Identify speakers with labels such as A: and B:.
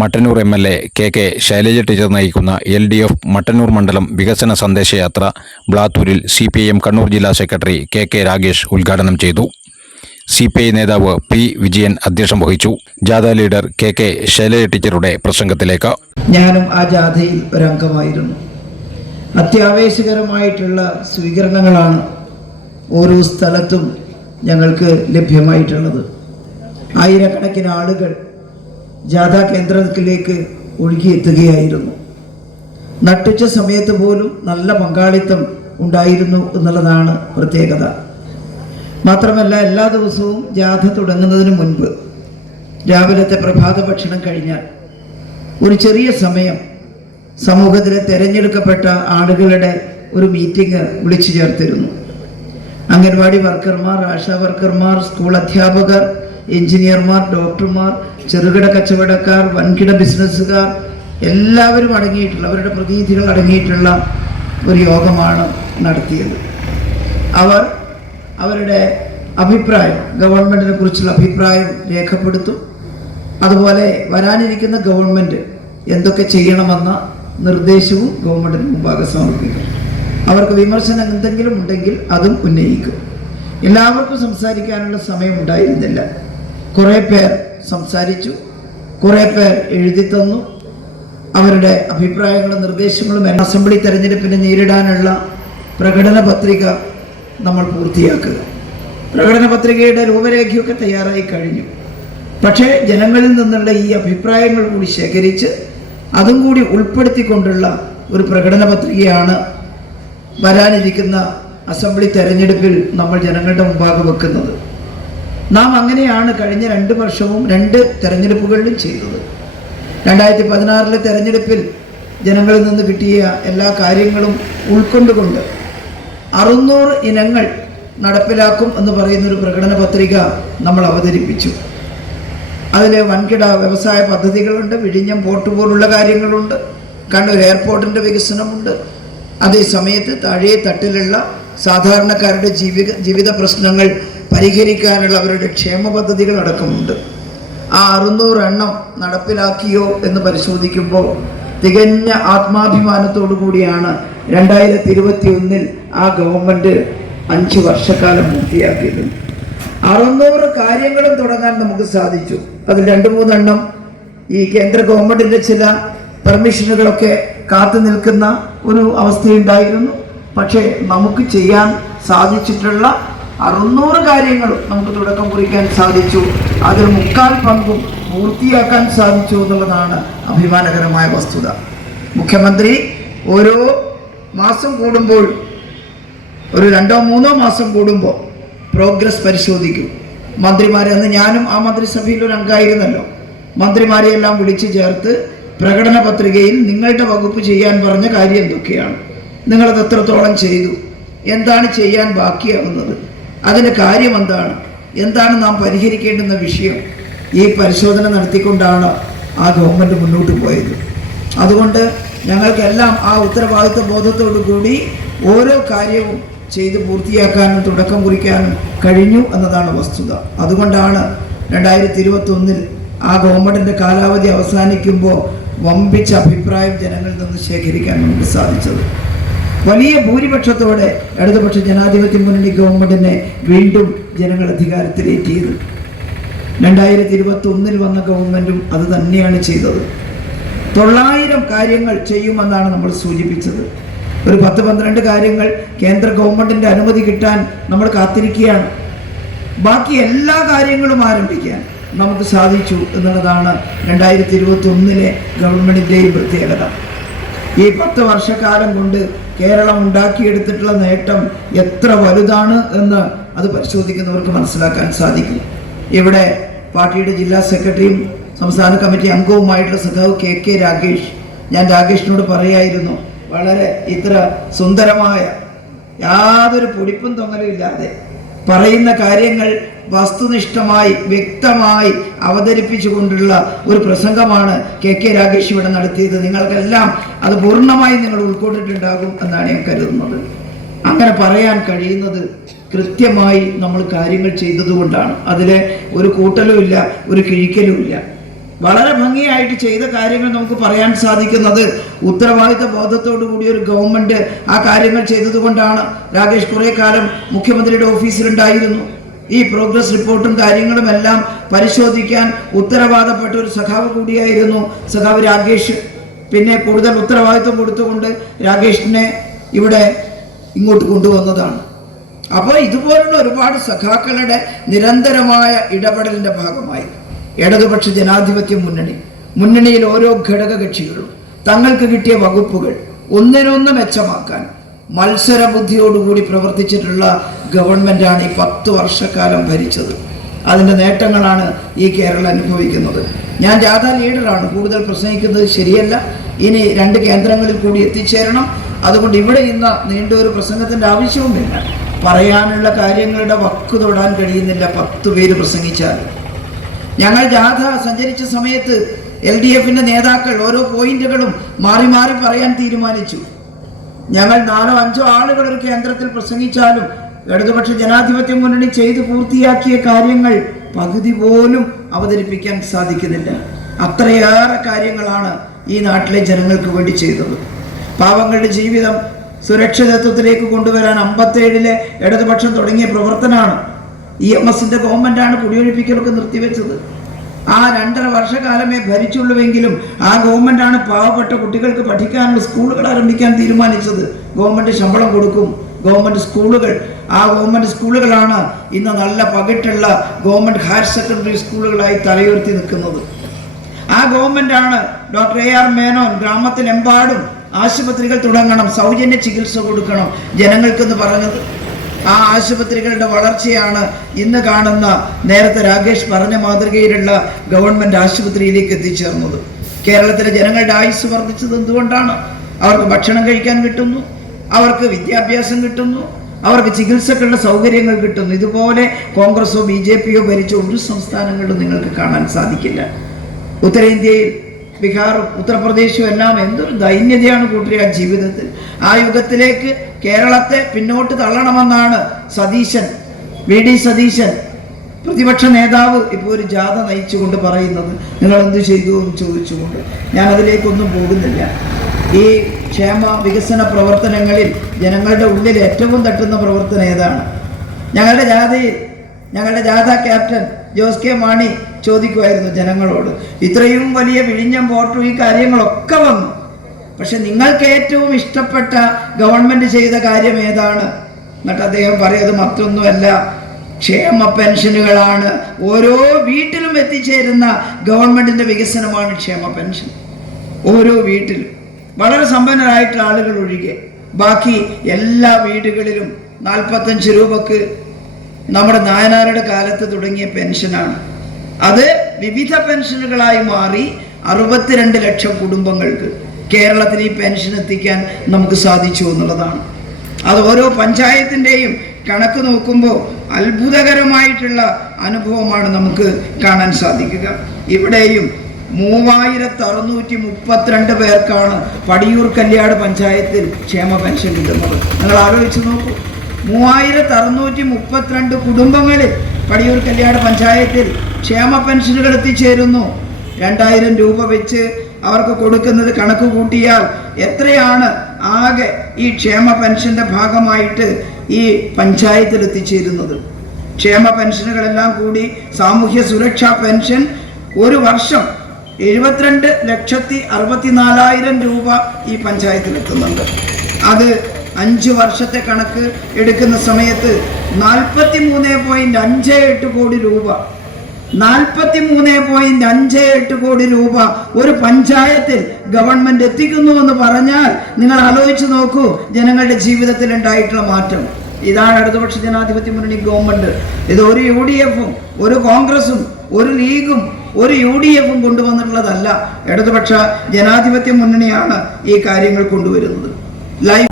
A: Mattannur M L A K K Shailaja teacher നയിക്കുന്ന L D F Mattannur മണ്ഡലം വികസന സന്ദേശയാത്ര ബ്ലാത്തൂരിൽ സി പി എം കണ്ണൂർ ജില്ലാ സെക്രട്ടറി കെ കെ രാഗേഷ് ഉദ്ഘാടനം ചെയ്തു. സി പി ഐ നേതാവ് പി വിജയൻ അധ്യക്ഷം വഹിച്ചു. ജാഥ ലീഡർ കെ കെ ശൈലജ ടീച്ചറുടെ പ്രസംഗത്തിലേക്ക്.
B: ഞാനും ആ ജാഥയിൽ ഒരംഗമായിരുന്നു. അത്യാവേശകരമായിട്ടുള്ള സ്വീകരണങ്ങളാണ് ഓരോ സ്ഥലത്തും ഞങ്ങൾക്ക് ലഭ്യമായിട്ടുള്ളത്. ആയിരക്കണക്കിന് ആളുകൾ ജാഥാ കേന്ദ്രത്തിലേക്ക് ഒഴുകിയെത്തുകയായിരുന്നു. നട്ടുച്ച സമയത്ത് പോലും നല്ല പങ്കാളിത്തം ഉണ്ടായിരുന്നു എന്നുള്ളതാണ് പ്രത്യേകത. മാത്രമല്ല എല്ലാ ദിവസവും ജാഥ തുടങ്ങുന്നതിന് മുൻപ് രാവിലത്തെ പ്രഭാത ഭക്ഷണം കഴിഞ്ഞാൽ ഒരു ചെറിയ സമയം സമൂഹത്തിലെ തിരഞ്ഞെടുക്കപ്പെട്ട ആളുകളുടെ ഒരു മീറ്റിംഗ് വിളിച്ചു ചേർത്തിരുന്നു. അംഗൻവാടി വർക്കർമാർ ആശാ വർക്കർമാർ സ്കൂൾ അധ്യാപകർ എഞ്ചിനീയർമാർ ഡോക്ടർമാർ ചെറുകിട കച്ചവടക്കാർ വൻകിട ബിസിനസ്സുകാർ എല്ലാവരും അടങ്ങിയിട്ടുള്ള അവരുടെ പ്രതിനിധികൾ അടങ്ങിയിട്ടുള്ള ഒരു യോഗമാണ് നടത്തിയത്. അവർ അവരുടെ അഭിപ്രായം ഗവൺമെന്റിനെ കുറിച്ചുള്ള അഭിപ്രായം രേഖപ്പെടുത്തും. അതുപോലെ വരാനിരിക്കുന്ന ഗവൺമെന്റ് എന്തൊക്കെ ചെയ്യണമെന്ന നിർദ്ദേശവും ഗവൺമെന്റിന് മുമ്പാകെ സമർപ്പിക്കും. അവർക്ക് വിമർശനം എന്തെങ്കിലും ഉണ്ടെങ്കിൽ അതും ഉന്നയിക്കും. എല്ലാവർക്കും സംസാരിക്കാനുള്ള സമയം ഉണ്ടായിരുന്നില്ല. കുറേ പേർ സംസാരിച്ചു കുറെ പേർ എഴുതി തന്നു. അവരുടെ അഭിപ്രായങ്ങളും നിർദ്ദേശങ്ങളും അസംബ്ലി തെരഞ്ഞെടുപ്പിനെ നേരിടാനുള്ള പ്രകടന പത്രിക നമ്മൾ പൂർത്തിയാക്കുക. പ്രകടന പത്രികയുടെ രൂപരേഖയൊക്കെ തയ്യാറായി കഴിഞ്ഞു. പക്ഷേ ജനങ്ങളിൽ നിന്നുള്ള ഈ അഭിപ്രായങ്ങൾ കൂടി ശേഖരിച്ച് അതും കൂടി ഉൾപ്പെടുത്തിക്കൊണ്ടുള്ള ഒരു പ്രകടന പത്രികയാണ് വരാനിരിക്കുന്ന അസംബ്ലി തെരഞ്ഞെടുപ്പിൽ നമ്മൾ ജനങ്ങളുടെ മുമ്പാകെ വെക്കുന്നത്. നാം അങ്ങനെയാണ് കഴിഞ്ഞ രണ്ട് വർഷവും രണ്ട് തെരഞ്ഞെടുപ്പുകളിലും ചെയ്തത്. രണ്ടായിരത്തി പതിനാറിലെ തെരഞ്ഞെടുപ്പിൽ ജനങ്ങളിൽ നിന്ന് കിട്ടിയ എല്ലാ കാര്യങ്ങളും ഉൾക്കൊണ്ടുകൊണ്ട് അറുന്നൂറ് ഇനങ്ങൾ നടപ്പിലാക്കും എന്ന് പറയുന്ന ഒരു പ്രകടന പത്രിക നമ്മൾ അവതരിപ്പിച്ചു. അതിൽ വൻകിട വ്യവസായ പദ്ധതികളുണ്ട് വിഴിഞ്ഞം പോർട്ട് പോലുള്ള കാര്യങ്ങളുണ്ട് കണ്ണൂർ എയർപോർട്ടിന്റെ വികസനമുണ്ട്. അതേ സമയത്ത് താഴെ തട്ടിലുള്ള സാധാരണക്കാരുടെ ജീവിത ജീവിത പ്രശ്നങ്ങൾ പരിഹരിക്കാനുള്ള അവരുടെ ക്ഷേമ പദ്ധതികൾ അടക്കമുണ്ട്. ആ അറുന്നൂറ് എണ്ണം നടപ്പിലാക്കിയോ എന്ന് പരിശോധിക്കുമ്പോൾ തികഞ്ഞ ആത്മാഭിമാനത്തോടു കൂടിയാണ് രണ്ടായിരത്തി ഇരുപത്തി ഒന്നിൽ ആ ഗവൺമെന്റ് അഞ്ച് വർഷക്കാലം പൂർത്തിയാക്കിയത്. അറുന്നൂറ് കാര്യങ്ങളും തുടങ്ങാൻ നമുക്ക് സാധിച്ചു. അതിൽ രണ്ട് മൂന്നെണ്ണം ഈ കേന്ദ്ര ഗവൺമെന്റിന്റെ ചില പെർമിഷനുകളൊക്കെ കാത്തു നിൽക്കുന്ന ഒരു അവസ്ഥയുണ്ടായിരുന്നു. പക്ഷേ നമുക്ക് ചെയ്യാൻ സാധിച്ചിട്ടുള്ള അറുന്നൂറ് കാര്യങ്ങൾ നമുക്ക് തുടക്കം കുറിക്കാൻ സാധിച്ചു. അതിൽ മുക്കാൽ പങ്കും പൂർത്തിയാക്കാൻ സാധിച്ചു എന്നുള്ളതാണ് അഭിമാനകരമായ വസ്തുത. മുഖ്യമന്ത്രി ഓരോ മാസം കൂടുമ്പോൾ ഒരു രണ്ടോ മൂന്നോ മാസം കൂടുമ്പോൾ പ്രോഗ്രസ് പരിശോധിക്കും. മന്ത്രിമാരെ അന്ന് ഞാനും ആ മന്ത്രിസഭയിൽ ഒരു അംഗമായിരുന്നല്ലോ മന്ത്രിമാരെ എല്ലാം വിളിച്ചു ചേർത്ത് പ്രകടന പത്രികയിൽ നിങ്ങളുടെ വകുപ്പ് ചെയ്യാൻ പറഞ്ഞ കാര്യം എന്തൊക്കെയാണ്? നിങ്ങളത് എത്രത്തോളം ചെയ്തു? എന്താണ് ചെയ്യാൻ ബാക്കിയാവുന്നത്? അതിന്റെ കാര്യം എന്താണ് എന്താണ് നാം പരിഹരിക്കേണ്ടുന്ന വിഷയം? ഈ പരിശോധന നടത്തിക്കൊണ്ടാണ് ആ ഗവൺമെന്റ് മുന്നോട്ട് പോയത്. അതുകൊണ്ട് ഞങ്ങൾക്കെല്ലാം ആ ഉത്തരവാദിത്വ ബോധത്തോടു കൂടി ഓരോ കാര്യവും ചെയ്ത് പൂർത്തിയാക്കാനും തുടക്കം കുറിക്കാനും കഴിഞ്ഞു എന്നതാണ് വസ്തുത. അതുകൊണ്ടാണ് രണ്ടായിരത്തി ഇരുപത്തൊന്നിൽ ആ ഗവൺമെന്റിന്റെ കാലാവധി അവസാനിക്കുമ്പോൾ വമ്പിച്ച അഭിപ്രായം ജനങ്ങളിൽ നിന്ന് ശേഖരിക്കാൻ നമുക്ക് സാധിച്ചത്. വലിയ ഭൂരിപക്ഷത്തോടെ ഇടതുപക്ഷ ജനാധിപത്യ മുന്നണി ഗവൺമെന്റിനെ വീണ്ടും ജനങ്ങൾ അധികാരത്തിലേറ്റിയത് രണ്ടായിരത്തി ഇരുപത്തി ഒന്നിൽ വന്ന ഗവൺമെന്റും അത് തന്നെയാണ് ചെയ്തത്. തൊള്ളായിരം കാര്യങ്ങൾ ചെയ്യുമെന്നാണ് നമ്മൾ സൂചിപ്പിച്ചത്. ഒരു പത്ത് പന്ത്രണ്ട് കാര്യങ്ങൾ കേന്ദ്ര ഗവൺമെന്റിന്റെ അനുമതി കിട്ടാൻ നമ്മൾ കാത്തിരിക്കുകയാണ്. ബാക്കി എല്ലാ കാര്യങ്ങളും ആരംഭിക്കാൻ നമുക്ക് സാധിച്ചു എന്നുള്ളതാണ് രണ്ടായിരത്തി ഇരുപത്തി ഒന്നിലെ ഗവൺമെന്റിന്റെയും പ്രത്യേകത. ഈ പത്ത് വർഷക്കാലം കൊണ്ട് കേരളം ഉണ്ടാക്കിയെടുത്തിട്ടുള്ള നേട്ടം എത്ര വലുതാണ് എന്ന് അത് പരിശോധിക്കുന്നവർക്ക് മനസ്സിലാക്കാൻ സാധിക്കും. ഇവിടെ പാർട്ടിയുടെ ജില്ലാ സെക്രട്ടറിയും സംസ്ഥാന കമ്മിറ്റി അംഗവുമായിട്ടുള്ള സഖാവ് കെ കെ രാകേഷ്. ഞാൻ രാകേഷിനോട് പറയായിരുന്നു വളരെ ഇത്ര സുന്ദരമായ യാതൊരു പൊടിപ്പും തൊങ്ങലും ഇല്ലാതെ പറയുന്ന കാര്യങ്ങൾ വസ്തുനിഷ്ഠമായി വ്യക്തമായി അവതരിപ്പിച്ചുകൊണ്ടുള്ള ഒരു പ്രസംഗമാണ് കെ കെ രാഗേഷ് ഇവിടെ നടത്തിയത്. നിങ്ങൾക്കെല്ലാം അത് പൂർണമായി നിങ്ങൾ ഉൾക്കൊണ്ടിട്ടുണ്ടാകും എന്നാണ് ഞാൻ കരുതുന്നത്. അങ്ങനെ പറയാൻ കഴിയുന്നത് കൃത്യമായി നമ്മൾ കാര്യങ്ങൾ ചെയ്തതുകൊണ്ടാണ്. അതിലെ ഒരു കൂട്ടലും ഇല്ല ഒരു കിഴിക്കലും ഇല്ല വളരെ ഭംഗിയായിട്ട് ചെയ്ത കാര്യങ്ങൾ നമുക്ക് പറയാൻ സാധിക്കുന്നത്. ഉത്തരവാദിത്ത ബോധത്തോടു കൂടി ഒരു ഗവൺമെന്റ് ആ കാര്യങ്ങൾ ചെയ്തതുകൊണ്ടാണ് രാകേഷ് കുറെ കാലം മുഖ്യമന്ത്രിയുടെ ഓഫീസിലുണ്ടായിരുന്നു. ഈ പ്രോഗ്രസ് റിപ്പോർട്ടും കാര്യങ്ങളും എല്ലാം പരിശോധിക്കാൻ ഉത്തരവാദപ്പെട്ട ഒരു സഖാവ് കൂടിയായിരുന്നു സഖാവ് രാകേഷ്. പിന്നെ കൂടുതൽ ഉത്തരവാദിത്വം കൊടുത്തുകൊണ്ട് രാകേഷിനെ ഇവിടെ ഇങ്ങോട്ട് കൊണ്ടുവന്നതാണ്. അപ്പോൾ ഇതുപോലുള്ള ഒരുപാട് സഖാക്കളുടെ നിരന്തരമായ ഇടപെടലിന്റെ ഭാഗമായി. ഇടതുപക്ഷ ജനാധിപത്യ മുന്നണി. മുന്നണിയിൽ ഓരോ ഘടക കക്ഷികളും തങ്ങൾക്ക് കിട്ടിയ വകുപ്പുകൾ ഒന്നിനൊന്ന് മെച്ചമാക്കാൻ മത്സര ബുദ്ധിയോടുകൂടി പ്രവർത്തിച്ചിട്ടുള്ള ഗവൺമെന്റാണ് ഈ പത്ത് വർഷക്കാലം ഭരിച്ചത്. അതിന്റെ നേട്ടങ്ങളാണ് ഈ കേരളം അനുഭവിക്കുന്നത്. ഞാൻ ജാഥ ലീഡറാണ്. കൂടുതൽ പ്രസംഗിക്കുന്നത് ശരിയല്ല. ഇനി രണ്ട് കേന്ദ്രങ്ങളിൽ കൂടി എത്തിച്ചേരണം. അതുകൊണ്ട് ഇവിടെ ഇന്ന് നീണ്ട ഒരു പ്രസംഗത്തിന്റെ ആവശ്യവുമില്ല. പറയാനുള്ള കാര്യങ്ങളുടെ വക്ക് തൊടാൻ കഴിയുന്നില്ല പത്ത് പേര് പ്രസംഗിച്ചാൽ ഞങ്ങൾ ജാഥ സഞ്ചരിച്ച സമയത്ത് എൽ ഡി എഫിന്റെ നേതാക്കൾ ഓരോ പോയിന്റുകളും മാറി മാറി പറയാൻ തീരുമാനിച്ചു. ഞങ്ങൾ നാലോ അഞ്ചോ ആളുകൾ ഒരു കേന്ദ്രത്തിൽ പ്രസംഗിച്ചാലും ഇടതുപക്ഷ ജനാധിപത്യ മുന്നണി ചെയ്തു പൂർത്തിയാക്കിയ കാര്യങ്ങൾ പകുതി പോലും അവതരിപ്പിക്കാൻ സാധിക്കുന്നില്ല. അത്രയേറെ കാര്യങ്ങളാണ് ഈ നാട്ടിലെ ജനങ്ങൾക്ക് വേണ്ടി ചെയ്തത്. പാവങ്ങളുടെ ജീവിതം സുരക്ഷിതത്വത്തിലേക്ക് കൊണ്ടുവരാൻ അമ്പത്തേഴിലെ ഇടതുപക്ഷം തുടങ്ങിയ പ്രവർത്തനമാണ് ഇ എം എസിന്റെ ഗവൺമെന്റാണ് കുടിയൊഴിപ്പിക്കലൊക്കെ നിർത്തിവെച്ചത്. ആ രണ്ടര വർഷക്കാലമേ ഭരിച്ചുള്ളൂവെങ്കിലും ആ ഗവൺമെന്റാണ് പാവപ്പെട്ട കുട്ടികൾക്ക് പഠിക്കാനുള്ള സ്കൂളുകൾ ആരംഭിക്കാൻ തീരുമാനിച്ചത്. ഗവൺമെന്റ് ശമ്പളം കൊടുക്കും. ഗവൺമെന്റ് സ്കൂളുകൾ ആ ഗവൺമെന്റ് സ്കൂളുകളാണ് ഇന്ന് നല്ല പകിട്ടുള്ള ഗവൺമെന്റ് ഹയർ സെക്കൻഡറി സ്കൂളുകളായി തലയുയർത്തി നിൽക്കുന്നത്. ആ ഗവൺമെന്റാണ് ഡോക്ടർ എ ആർ മേനോൻ ഗ്രാമത്തിലെമ്പാടും ആശുപത്രികൾ തുടങ്ങണം സൗജന്യ ചികിത്സ കൊടുക്കണം ജനങ്ങൾക്കെന്ന് പറഞ്ഞത്. ആ ആശുപത്രികളുടെ വളർച്ചയാണ് ഇന്ന് കാണുന്ന നേരത്തെ രാകേഷ് പറഞ്ഞ മാതൃകയിലുള്ള ഗവൺമെന്റ് ആശുപത്രിയിലേക്ക് എത്തിച്ചേർന്നത്. കേരളത്തിലെ ജനങ്ങളുടെ ആയുസ് വർദ്ധിച്ചത് എന്തുകൊണ്ടാണ്? അവർക്ക് ഭക്ഷണം കഴിക്കാൻ കിട്ടുന്നു അവർക്ക് വിദ്യാഭ്യാസം കിട്ടുന്നു അവർക്ക് ചികിത്സക്കുള്ള സൗകര്യങ്ങൾ കിട്ടുന്നു. ഇതുപോലെ കോൺഗ്രസോ ബി ജെ പിയോ ഭരിച്ച ഒരു സംസ്ഥാനങ്ങളിലും നിങ്ങൾക്ക് കാണാൻ സാധിക്കില്ല. ഉത്തരേന്ത്യയിൽ ബീഹാറും ഉത്തർപ്രദേശും എല്ലാം എന്തൊരു ദൈന്യതയാണ് കൂട്ടുക ജീവിതത്തിൽ. ആ യുഗത്തിലേക്ക് കേരളത്തെ പിന്നോട്ട് തള്ളണമെന്നാണ് സതീശൻ വി ഡി സതീശൻ പ്രതിപക്ഷ നേതാവ് ഇപ്പോൾ ഒരു ജാഥ നയിച്ചുകൊണ്ട് പറയുന്നത്. നിങ്ങൾ എന്ത് ചെയ്തു എന്ന് ചോദിച്ചുകൊണ്ട്. ഞാൻ അതിലേക്കൊന്നും പോകുന്നില്ല. ഈ ക്ഷേമ വികസന പ്രവർത്തനങ്ങളിൽ ജനങ്ങളുടെ ഉള്ളിൽ ഏറ്റവും തട്ടുന്ന പ്രവർത്തനം ഏതാണ്? ഞങ്ങളുടെ ജാഥയിൽ ഞങ്ങളുടെ ജാഥ ക്യാപ്റ്റൻ ജോസ് കെ മാണി ചോദിക്കുമായിരുന്നു ജനങ്ങളോട്. ഇത്രയും വലിയ വിഴിഞ്ഞം പോർട്ടും ഈ കാര്യങ്ങളൊക്കെ വന്നു. പക്ഷെ നിങ്ങൾക്ക് ഏറ്റവും ഇഷ്ടപ്പെട്ട ഗവൺമെന്റ് ചെയ്ത കാര്യം ഏതാണ്? എന്നിട്ട് അദ്ദേഹം പറയത് മറ്റൊന്നുമല്ല. ക്ഷേമ പെൻഷനുകളാണ്. ഓരോ വീട്ടിലും എത്തിച്ചേരുന്ന ഗവൺമെന്റിന്റെ വികസനമാണ് ക്ഷേമ പെൻഷൻ. ഓരോ വീട്ടിലും. വളരെ സമ്പന്നരായിട്ടുള്ള ആളുകൾ ഒഴികെ. ബാക്കി എല്ലാ വീടുകളിലും നാൽപ്പത്തഞ്ച് രൂപക്ക് നമ്മുടെ നായനാരുടെ കാലത്ത് തുടങ്ങിയ പെൻഷനാണ്. അത് വിവിധ പെൻഷനുകളായി മാറി അറുപത്തിരണ്ട് ലക്ഷം കുടുംബങ്ങൾക്ക് കേരളത്തിൽ ഈ പെൻഷൻ എത്തിക്കാൻ നമുക്ക് സാധിച്ചു എന്നുള്ളതാണ്. അത് ഓരോ പഞ്ചായത്തിന്റെയും കണക്ക് നോക്കുമ്പോൾ അത്ഭുതകരമായിട്ടുള്ള അനുഭവമാണ് നമുക്ക് കാണാൻ സാധിക്കുക. ഇവിടെയും മൂവായിരത്തി അറുന്നൂറ്റി മുപ്പത്തിരണ്ട് പേർക്കാണ് പടിയൂർ കല്യാട് പഞ്ചായത്തിൽ ക്ഷേമ പെൻഷൻ കിട്ടുന്നത്. നിങ്ങൾ ആലോചിച്ച് നോക്കൂ. മൂവായിരത്തി അറുന്നൂറ്റി മുപ്പത്തിരണ്ട് കുടുംബങ്ങളിൽ പടിയൂർ കല്യാട് പഞ്ചായത്തിൽ ക്ഷേമ പെൻഷനുകൾ എത്തിച്ചേരുന്നു. രണ്ടായിരം രൂപ വെച്ച് അവർക്ക് കൊടുക്കുന്നത് കണക്ക് കൂട്ടിയാൽ എത്രയാണ് ആകെ ഈ ക്ഷേമ പെൻഷന്റെ ഭാഗമായിട്ട് ഈ പഞ്ചായത്തിൽ എത്തിച്ചേരുന്നത്? ക്ഷേമ പെൻഷനുകളെല്ലാം കൂടി സാമൂഹ്യ സുരക്ഷാ പെൻഷൻ ഒരു വർഷം എഴുപത്തിരണ്ട് ലക്ഷത്തി അറുപത്തിനാലായിരം രൂപ ഈ പഞ്ചായത്തിൽ എത്തുന്നുണ്ട്. അത് അഞ്ച് വർഷത്തെ കണക്ക് എടുക്കുന്ന സമയത്ത് നാൽപ്പത്തി മൂന്ന് പോയിന്റ് അഞ്ച് എട്ട് കോടി രൂപ. നാൽപ്പത്തി മൂന്ന് പോയിന്റ് അഞ്ച് എട്ട് കോടി രൂപ ഒരു പഞ്ചായത്തിൽ ഗവൺമെന്റ് എത്തിക്കുന്നു എന്ന് പറഞ്ഞാൽ നിങ്ങൾ ആലോചിച്ച് നോക്കൂ ജനങ്ങളുടെ ജീവിതത്തിൽ ഉണ്ടായിട്ടുള്ള മാറ്റം. ഇതാണ് ഇടതുപക്ഷ ജനാധിപത്യ മുന്നണി ഗവൺമെന്റ്. ഇത് ഒരു യു ഡി എഫും ഒരു കോൺഗ്രസും ഒരു ലീഗും ഒരു യു ഡി എഫും കൊണ്ടുവന്നിട്ടുള്ളതല്ല. ഇടതുപക്ഷ ജനാധിപത്യ മുന്നണിയാണ് ഈ കാര്യങ്ങൾ കൊണ്ടുവരുന്നത്. ലൈഫ്